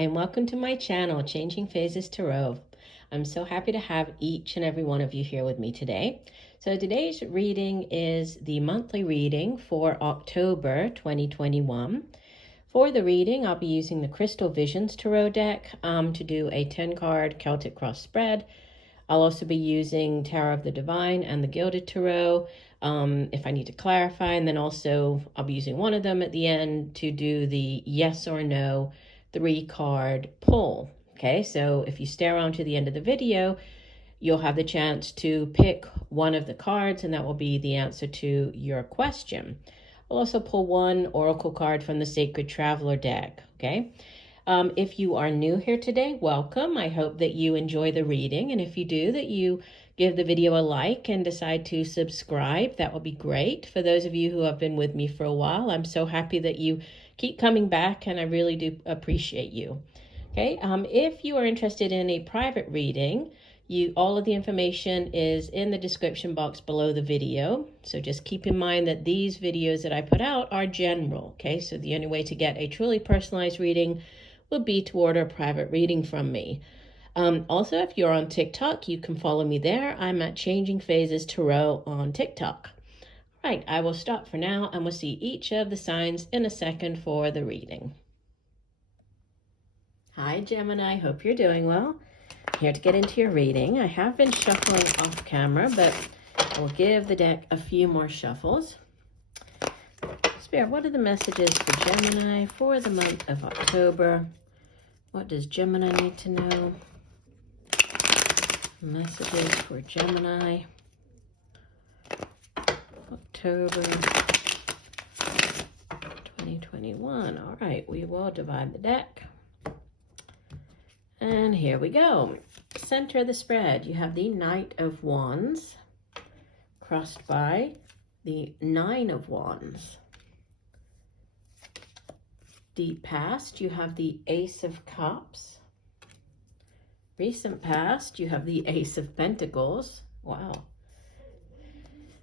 Hi, and welcome to my channel, Changing Phases Tarot. I'm so happy to have each and every one of you here with me today. So today's reading is the monthly reading for October 2021. For the reading, I'll be using the Crystal Visions Tarot deck to do a 10-card Celtic cross spread. I'll also be using Tower of the Divine and the Gilded Tarot if I need to clarify. And then also I'll be using one of them at the end to do the yes or no 3-card pull. Okay, so if you stay around to the end of the video, you'll have the chance to pick one of the cards, and that will be the answer to your question. I'll also pull one oracle card from the Sacred Traveler deck. Okay. If you are new here today, welcome. I hope that you enjoy the reading, and if you do, that you give the video a like and decide to subscribe. That will be great. For those of you who have been with me for a while, I'm so happy that you keep coming back, and I really do appreciate you. Okay, if you are interested in a private reading, all of the information is in the description box below the video. So just keep in mind that these videos that I put out are general. Okay, so the only way to get a truly personalized reading would be to order a private reading from me. Also, if you're on TikTok, you can follow me there. I'm at Changing Phases Tarot on TikTok. Right, I will stop for now, and we'll see each of the signs in a second for the reading. Hi, Gemini. Hope you're doing well. Here to get into your reading. I have been shuffling off camera, but I will give the deck a few more shuffles. Spirit, what are the messages for Gemini for the month of October? What does Gemini need to know? Messages for Gemini. October 2021. All right, we will divide the deck. And here we go. Center of the spread, you have the Knight of Wands, crossed by the Nine of Wands. Deep past, you have the Ace of Cups. Recent past, you have the Ace of Pentacles. Wow.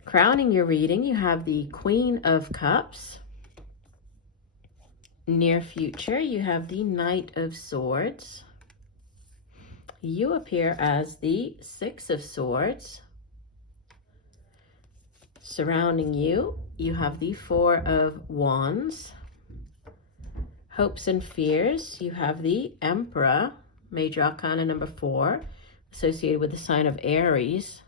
Crowning your reading, you have the Queen of Cups. Near future, you have the Knight of Swords. You appear as the Six of Swords. Surrounding you, you have the Four of Wands. Hopes and fears, you have the Emperor, Major Arcana number 4, associated with the sign of Aries.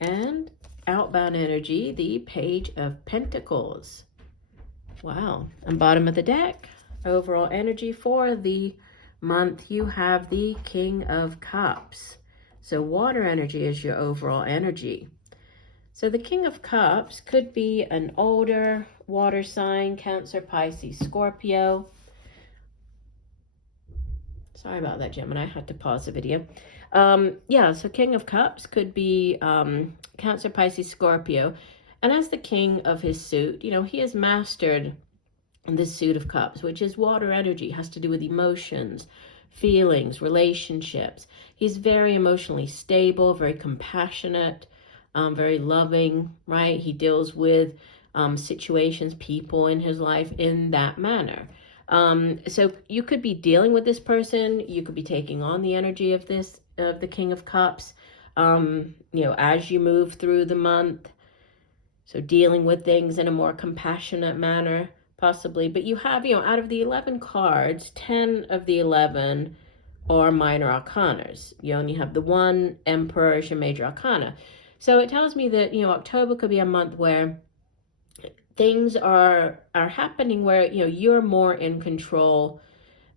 And outbound energy, the Page of Pentacles. Wow. And bottom of the deck, overall energy for the month, you have the King of Cups. So water energy is your overall energy. So the King of Cups could be an older water sign, Cancer, Pisces, Scorpio. Sorry about that, Gemini. I had to pause the video. Yeah, so King of Cups could be Cancer, Pisces, Scorpio. And as the king of his suit, you know, he has mastered this suit of cups, which is water energy, has to do with emotions, feelings, relationships. He's very emotionally stable, very compassionate, very loving, right? He deals with situations, people in his life in that manner. So you could be dealing with this person. You could be taking on the energy of the King of Cups, you know, as you move through the month. So dealing with things in a more compassionate manner, possibly. But you have, you know, out of the 11 cards, 10 of the 11 are minor arcanas. You only have the one Emperor as your major arcana. So it tells me that, you know, October could be a month where things are happening where, you know, you're more in control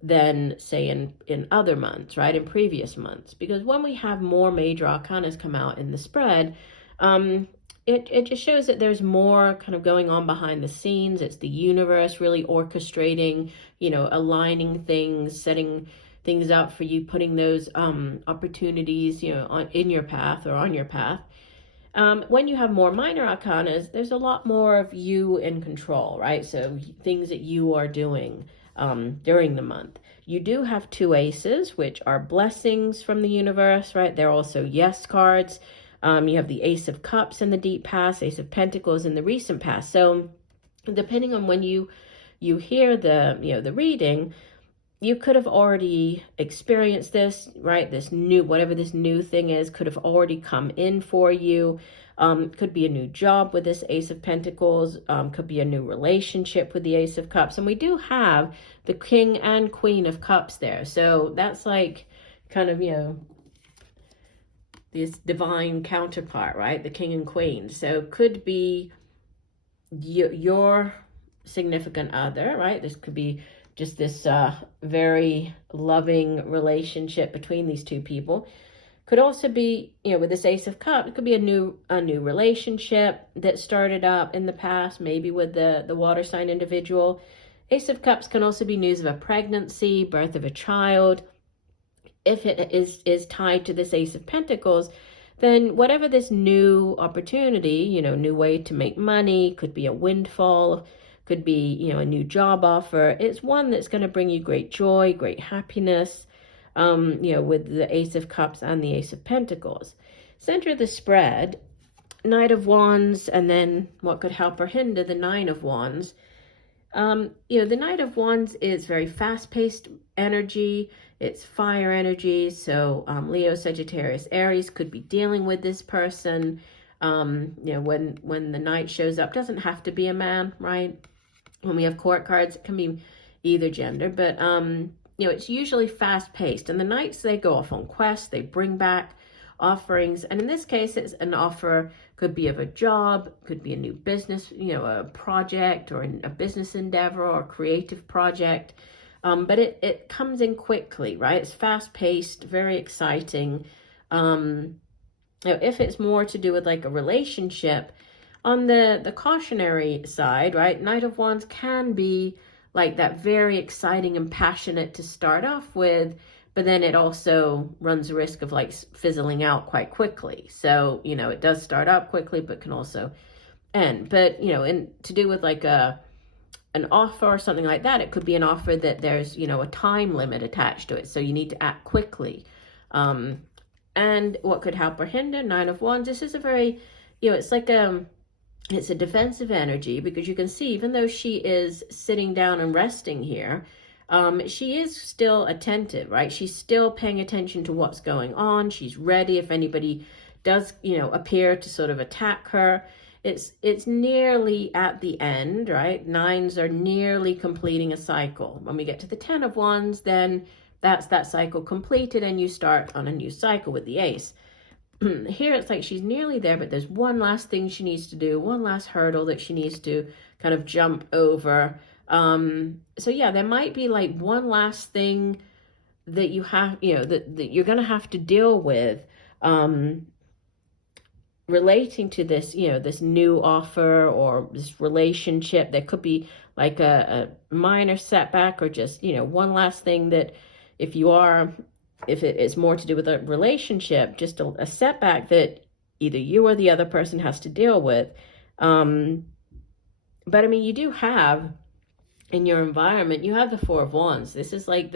than, say, in other months, right? In previous months. Because when we have more major arcanas come out in the spread, it just shows that there's more kind of going on behind the scenes. It's the universe really orchestrating, you know, aligning things, setting things up for you, putting those opportunities, you know, in your path or on your path. When you have more minor arcanas, there's a lot more of you in control, right? So things that you are doing during the month. You do have 2 aces, which are blessings from the universe, right? They're also yes cards. You have the Ace of Cups in the deep past, Ace of Pentacles in the recent past. So depending on when you hear the reading, you could have already experienced this, right? This new, whatever this new thing is, could have already come in for you. Could be a new job with this Ace of Pentacles. Could be a new relationship with the Ace of Cups. And we do have the King and Queen of Cups there. So that's like kind of, this divine counterpart, right? The King and Queen. So could be your significant other, right? This could be just this very loving relationship between these two people. Could also be, with this Ace of Cups, it could be a new relationship that started up in the past, maybe with the water sign individual. Ace of Cups can also be news of a pregnancy, birth of a child. If it is tied to this Ace of Pentacles, then whatever this new opportunity, new way to make money, could be a windfall, could be, a new job offer. It's one that's going to bring you great joy, great happiness, with the Ace of Cups and the Ace of Pentacles. Center of the spread, Knight of Wands, and then what could help or hinder, the Nine of Wands. The Knight of Wands is very fast-paced energy. It's fire energy. So Leo, Sagittarius, Aries could be dealing with this person. When the Knight shows up, doesn't have to be a man, right? When we have court cards, it can be either gender, but it's usually fast-paced. And the Knights, they go off on quests. They bring back offerings, and in this case, it's an offer. Could be of a job, could be a new business, a project or a business endeavor or creative project. But it comes in quickly, right? It's fast-paced, very exciting. If it's more to do with like a relationship, on the cautionary side, right? Knight of Wands can be like that, very exciting and passionate to start off with, but then it also runs the risk of like fizzling out quite quickly. So, it does start up quickly, but can also end. But, and to do with like an offer or something like that, it could be an offer that there's, a time limit attached to it. So you need to act quickly. And what could help or hinder, Nine of Wands, this is a very, it's like it's a defensive energy, because you can see, even though she is sitting down and resting here, she is still attentive, right? She's still paying attention to what's going on. She's ready if anybody does, appear to sort of attack her. It's nearly at the end, right? Nines are nearly completing a cycle. When we get to the 10 of Wands, then that's that cycle completed, and you start on a new cycle with the Ace. Here it's like she's nearly there, but there's one last thing she needs to do, one last hurdle that she needs to kind of jump over. So yeah, there might be like one last thing that you have, that you're going to have to deal with, relating to this, this new offer or this relationship. There could be like a minor setback, or just, one last thing that if it is more to do with a relationship, just a setback that either you or the other person has to deal with. But I mean, you do have in your environment, you have the Four of Wands. This is like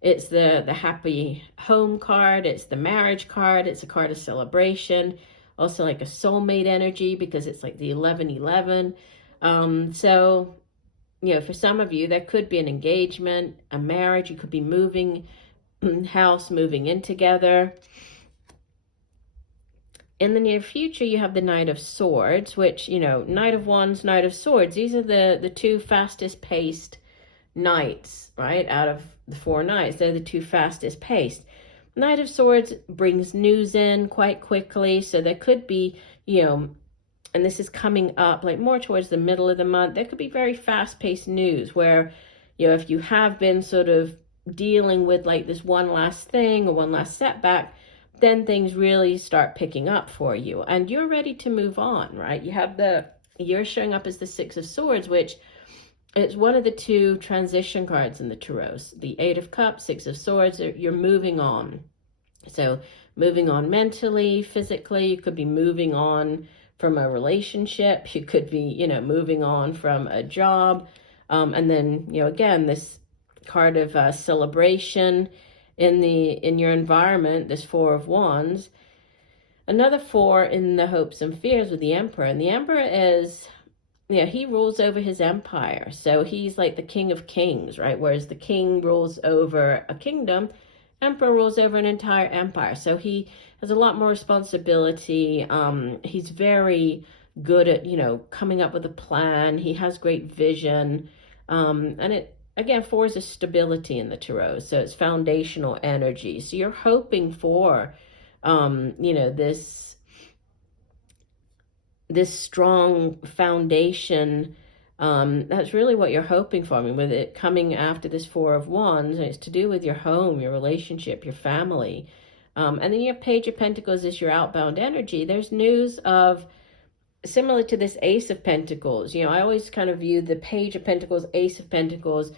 it's the happy home card. It's the marriage card. It's a card of celebration. Also like a soulmate energy, because it's like the 11-11. So, for some of you, there could be an engagement, a marriage. You could be moving house, moving in together. In the near future, you have the Knight of Swords, which, Knight of Wands, Knight of Swords, these are the two fastest paced knights, right? Out of the four knights, they're the two fastest paced. Knight of Swords brings news in quite quickly, so there could be, and this is coming up like more towards the middle of the month, there could be very fast-paced news where, if you have been sort of dealing with like this one last thing or one last setback, then things really start picking up for you and you're ready to move on, right? You're showing up as the Six of Swords, which it's one of the two transition cards in the Tarot. The Eight of Cups, Six of Swords, you're moving on. So moving on mentally, physically, you could be moving on from a relationship. You could be, moving on from a job. And then, again, this card of celebration in your environment, this Four of Wands. Another four in the hopes and fears with the Emperor. And the Emperor is yeah, he rules over his empire. So he's like the king of kings, right? Whereas the king rules over a kingdom, emperor rules over an entire empire. So he has a lot more responsibility. He's very good at, coming up with a plan. He has great vision. And it, again, four is a stability in the tarot. So it's foundational energy. So you're hoping for, this strong foundation. That's really what you're hoping for. I mean, with it coming after this Four of Wands, it's to do with your home, your relationship, your family. And then your Page of Pentacles is your outbound energy. There's news of, similar to this Ace of Pentacles. I always kind of view the Page of Pentacles, Ace of Pentacles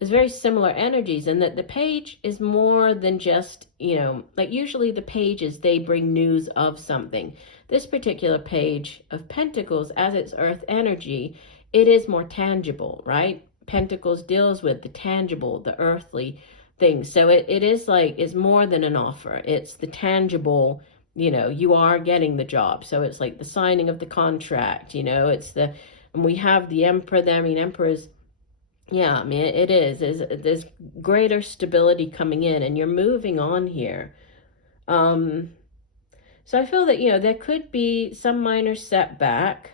as very similar energies, and that the page is more than just, like usually the pages, they bring news of something. This particular Page of Pentacles, as its earth energy, it is more tangible, right? Pentacles deals with the tangible, the earthly things. So it is like, it's more than an offer. It's the tangible, you are getting the job. So it's like the signing of the contract, it's the, and we have the Emperor there. I mean, Emperor's, yeah, I mean, it is. There's greater stability coming in, and you're moving on here. So I feel that, there could be some minor setback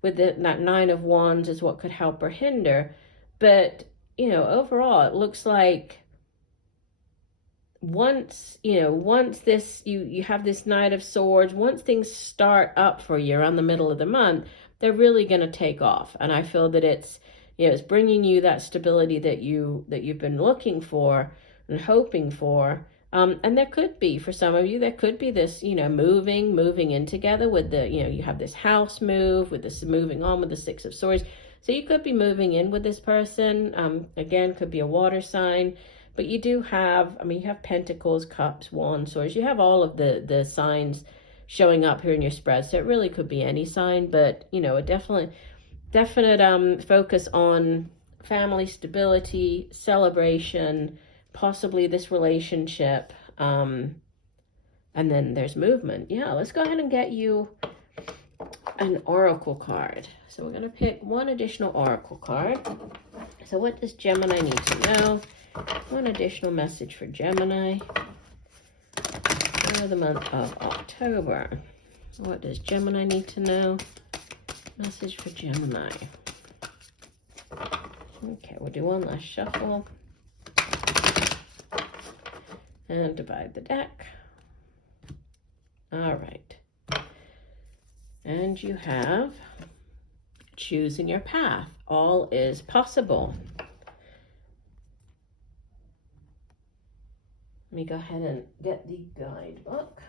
with that Nine of Wands is what could help or hinder. But, overall, it looks like once this, you have this Knight of Swords, once things start up for you around the middle of the month, they're really going to take off. And I feel that it's bringing you that stability that you've been looking for and hoping for. And there could be, for some of you, there could be this, moving in together with the, you have this house move, with this moving on with the Six of Swords. So you could be moving in with this person. Again, could be a water sign. But you do have, you have Pentacles, Cups, Wands, Swords. You have all of the signs showing up here in your spread. So it really could be any sign, but, a definite focus on family stability, celebration, possibly this relationship, and then there's movement. Yeah, let's go ahead and get you an oracle card. So we're going to pick one additional oracle card. So what does Gemini need to know? One additional message for Gemini for the month of October. What does Gemini need to know? Message for Gemini. Okay, we'll do one last shuffle. And divide the deck. All right. And you have choosing your path. All is possible. Let me go ahead and get the guidebook.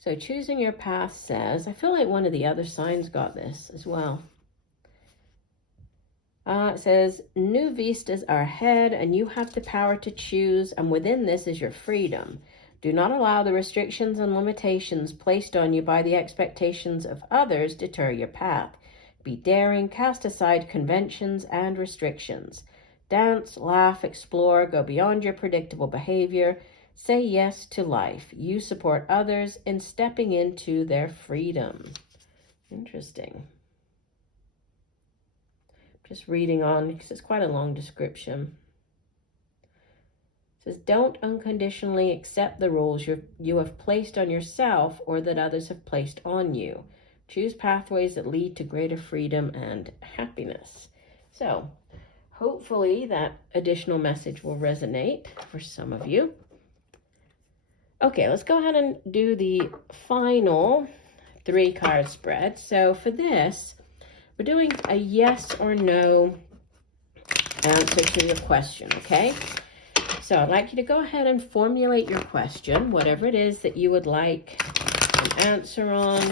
So choosing your path says, I feel like one of the other signs got this as well. It says, new vistas are ahead and you have the power to choose, and within this is your freedom. Do not allow the restrictions and limitations placed on you by the expectations of others deter your path. Be daring, cast aside conventions and restrictions. Dance, laugh, explore, go beyond your predictable behavior. Say yes to life. You support others in stepping into their freedom. Interesting. Just reading on because it's quite a long description. It says, don't unconditionally accept the rules you have placed on yourself or that others have placed on you. Choose pathways that lead to greater freedom and happiness. So hopefully that additional message will resonate for some of you. Okay, let's go ahead and do the final 3-card spread. So for this, we're doing a yes or no answer to your question, okay? So I'd like you to go ahead and formulate your question, whatever it is that you would like an answer on.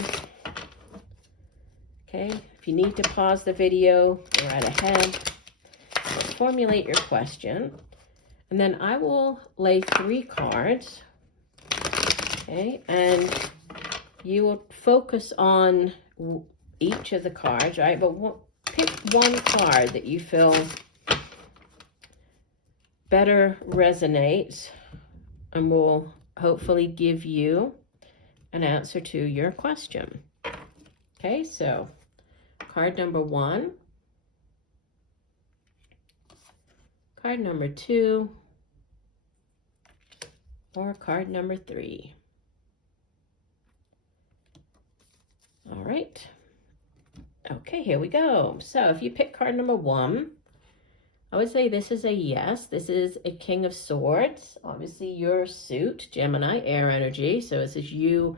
Okay, if you need to pause the video, go right ahead. Formulate your question. And then I will lay 3 cards. Okay, and you will focus on each of the cards, right? But pick one card that you feel better resonates and will hopefully give you an answer to your question. Okay, so card number 1, card number 2, or card number 3. All right. Okay, here we go. So if you pick card number 1, I would say this is a yes. This is a King of Swords. Obviously, your suit, Gemini, air energy. So this is you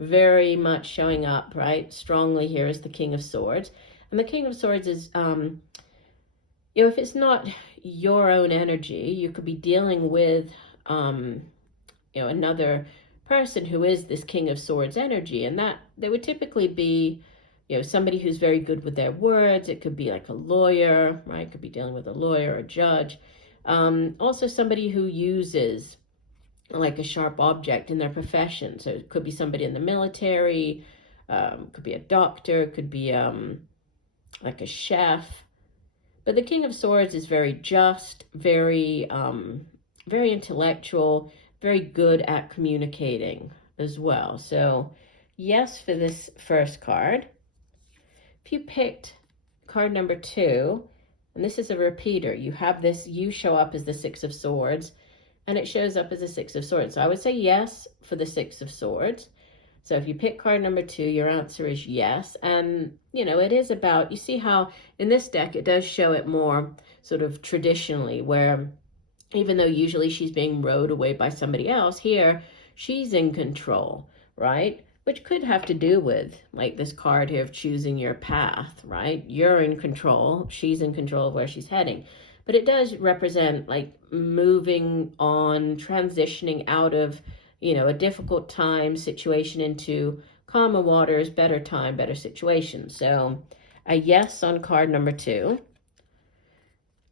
very much showing up, right? Strongly here as the King of Swords. And the King of Swords is, if it's not your own energy, you could be dealing with, another person who is this King of Swords energy. And that they would typically be, somebody who's very good with their words. It could be like a lawyer, right? Could be dealing with a lawyer or a judge. Also somebody who uses like a sharp object in their profession. So it could be somebody in the military, could be a doctor, could be like a chef. But the King of Swords is very just, very intellectual, very good at communicating as well. So yes for this first card. If you picked card number 2, and this is a repeater, you have this, you show up as the 6 of Swords, and it shows up as a 6 of Swords. So I would say yes for the 6 of Swords. So if you pick card number 2, your answer is yes. And, it is about, you see how in this deck, it does show it more sort of traditionally, where even though usually she's being rode away by somebody else, here she's in control, right? Which could have to do with like this card here of choosing your path, right? You're in control, she's in control of where she's heading. But it does represent like moving on, transitioning out of, a difficult time situation into calmer waters, better time, better situation. So a yes on card number 2.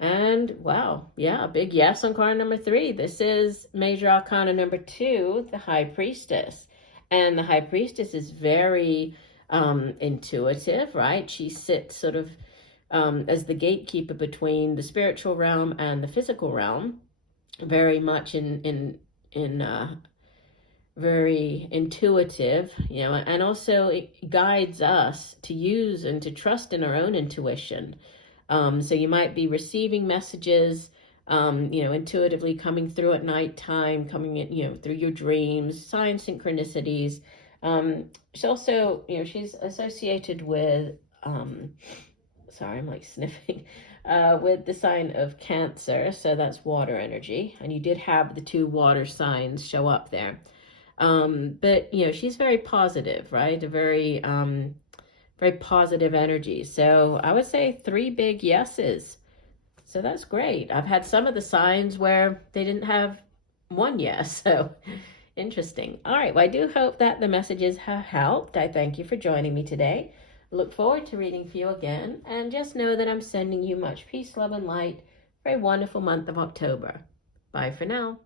And wow, yeah, a big yes on card number 3. This is Major Arcana number 2, the High Priestess. And the High Priestess is very intuitive, right? She sits sort of as the gatekeeper between the spiritual realm and the physical realm, very much in very intuitive, and also it guides us to use and to trust in our own intuition. So you might be receiving messages, intuitively coming through at nighttime, coming in, through your dreams, sign synchronicities. She's also, she's associated with, sorry, I'm like sniffing, with the sign of Cancer. So that's water energy. And you did have the 2 water signs show up there. But, she's very positive, right? A very, very positive energy. So I would say 3 big yeses. So that's great. I've had some of the signs where they didn't have 1 yes. So interesting. All right. Well, I do hope that the messages have helped. I thank you for joining me today. Look forward to reading for you again. And just know that I'm sending you much peace, love, and light for a wonderful month of October. Bye for now.